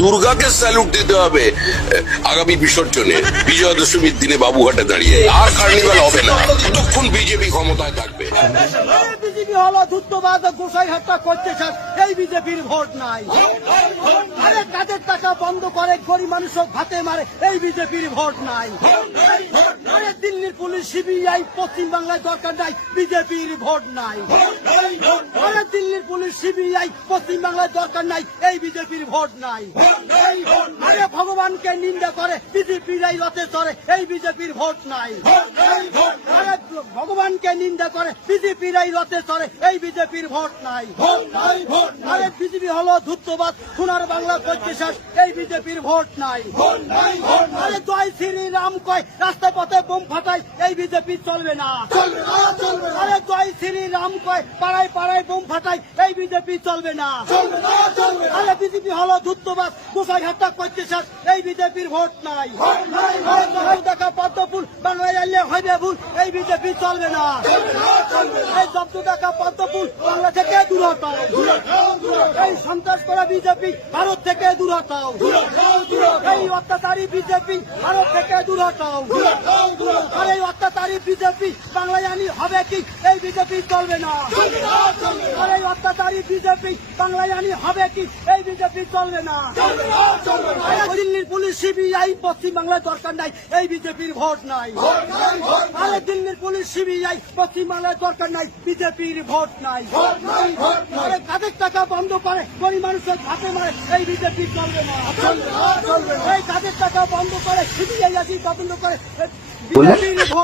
দুর্গাকে স্যালুট দিতে হবে আগামী বিসর্জনে, বিজয়া দশমীর দিনে বাবুঘাটে দাঁড়িয়ে। আর কার্নিভাল হবে না ততক্ষণ বিজেপি ক্ষমতায় থাকবে। বিজেপি হলো ধূর্তবাদ, গোসাইহাটটা করছে স্যার, এই বিজেপির ভোট নাই। আরে কাদের টাকা বন্ধ করে গরিব মানুষ ভাতে মারে, এই বিজেপির ভোট নাই। আরে দিল্লির পুলিশ সিবিআই পশ্চিম বাংলায় দরকার নাই, বিজেপির ভোট নাই। আরে দিল্লির পুলিশ সিবিআই পশ্চিম বাংলায় দরকার নাই, এই বিজেপির ভোট নাই। আরে ভগবানকে নিন্দা করে বিজেপিরাই রথে চড়ে, এই বিজেপির ভোট নাই। আরে ভগবানকে নিন্দা করে বিজেপিরাই রথে চড়ে, এই বিজেপির ভোট নাই। আরে বিজেপি হলো ধূর্তবাদ, সোনার বাংলা করছে শেষ, এই বিজেপির ভোট নাই। আরে জয় শ্রীরাম কয় রাস্তা পথে বোম ফাটাই, এই বিজেপি চলবে না। আরে জয় শ্রীরাম কয় পাড়ায় পাড়ায় বোম ফাটাই, এই বিজেপি চলবে না। আরে বিজেপি হলো ধূর্তবাদ, গোসাইহাটটা করছে শেষ, এই বিজেপির ভোট নাই। দেখা পদ্মফুল বাংলায় আনলে হবে ভুল, এই বিজেপি চলবে না। এই জব্দ দেখা পদ্মফুল বাংলা থেকে দূর হটাও, এই সন্ত্রাস করা বিজেপি ভারত থেকে দূর হটাও, এই অত্যাচারী বিজেপি ভারত থেকে দূর হটাও। আর এই অত্যাচারী বিজেপি বাংলায় আনি হবে কি, এই বিজেপি চলবে না। আর এই অত্যাচারী বিজেপি বাংলায় আনি হবে কি, এই বিজেপি চলবে না। দিল্লির পুলিশ সিবিআই পশ্চিম বাংলায় দরকার নাই, এই বিজেপির ভোট নাই। আরে দিল্লির পুলিশ সিবিআই পশ্চিম বাংলায় দরকার নাই, বিজেপির ভোট নাই। আরে কাদের টাকা বন্ধ করে গরিব মানুষের ভাতে মারে, এই বিজেপি চলবে না। এই কাদের টাকা বন্ধ করে সিবিআই তদন্ত করে, বিজেপির ভোট